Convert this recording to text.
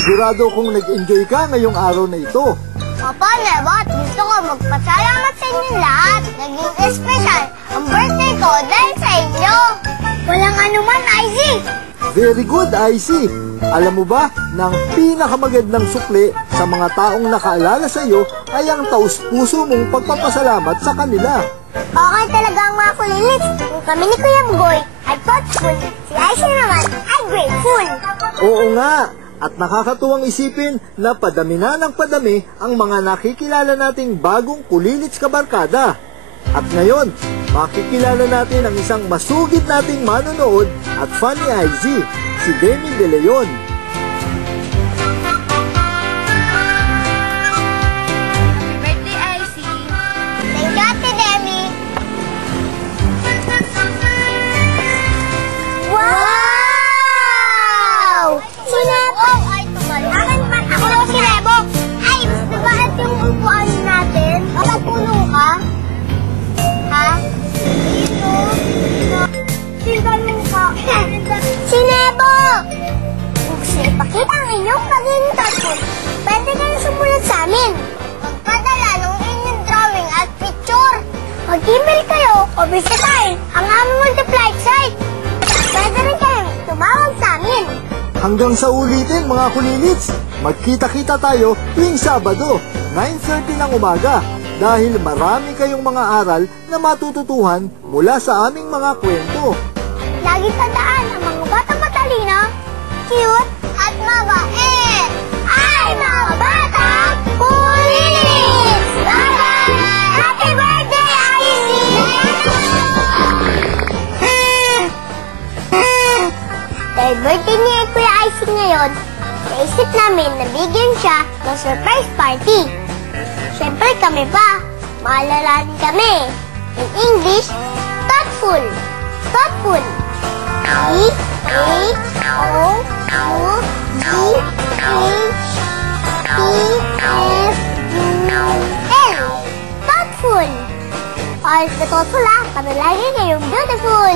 Sigurado kung nag-enjoy ka ngayong araw na ito. Papa, Nebot, gusto ko magpasalamat sa inyo lahat. Naging espesyal ang birthday ko dahil sa inyo. Walang anuman, Izzy. Very good, Icy. Alam mo ba na ang pinakamagandang sukli sa mga taong nakaalala sa iyo ay ang taus-puso mong pagpapasalamat sa kanila. Okay talaga ang mga kulilit. Kung kami ni Kuya Bugoy ay thoughtful, si Icy naman ay grateful. Oo nga. At nakakatuwang isipin na padami na ng padami ang mga nakikilala nating bagong kulilits kabarkada. At ngayon, makikilala natin ang isang masugid nating manonood at funny Izzy, si Demi De Leon. Happy birthday, Izzy! Thank you, Ate Demi! Wow! Sinebo! Ay, tumalo. Akin pa, ako daw sinebo! Ay, bakit yung upuan natin? Bakit punong ka? Ha? Dito? Sintanong ka? Sinebo! Kung sinipakita ang inyong pagiging thoughtful, pwede kayo sumunod sa amin. Magpadala ng inyong drawing at picture. Mag-email kayo o bisitahin ang aming multiply site. Pwede rin kayong tumawag sa amin. Hanggang sa ulitin mga kulilits, magkita-kita tayo tuwing Sabado, 9:30 ng umaga. Dahil marami kayong mga aral na matututuhan mula sa aming mga kwento. Lagi tandaan ang mga batang matalino, cute, at mabait. Ay, mga bata, kulilis! Bye-bye! Happy birthday, Izzy! Dahil birthday ni Kuya Izzy ngayon, naisip namin na bigyan siya ng surprise party. Siyempre kami pa, maalalahanin kami. In English, thoughtful. Thoughtful. T-H-O-U-T-H-T-F-U-L. All the thoughtful panalangin kayong beautiful.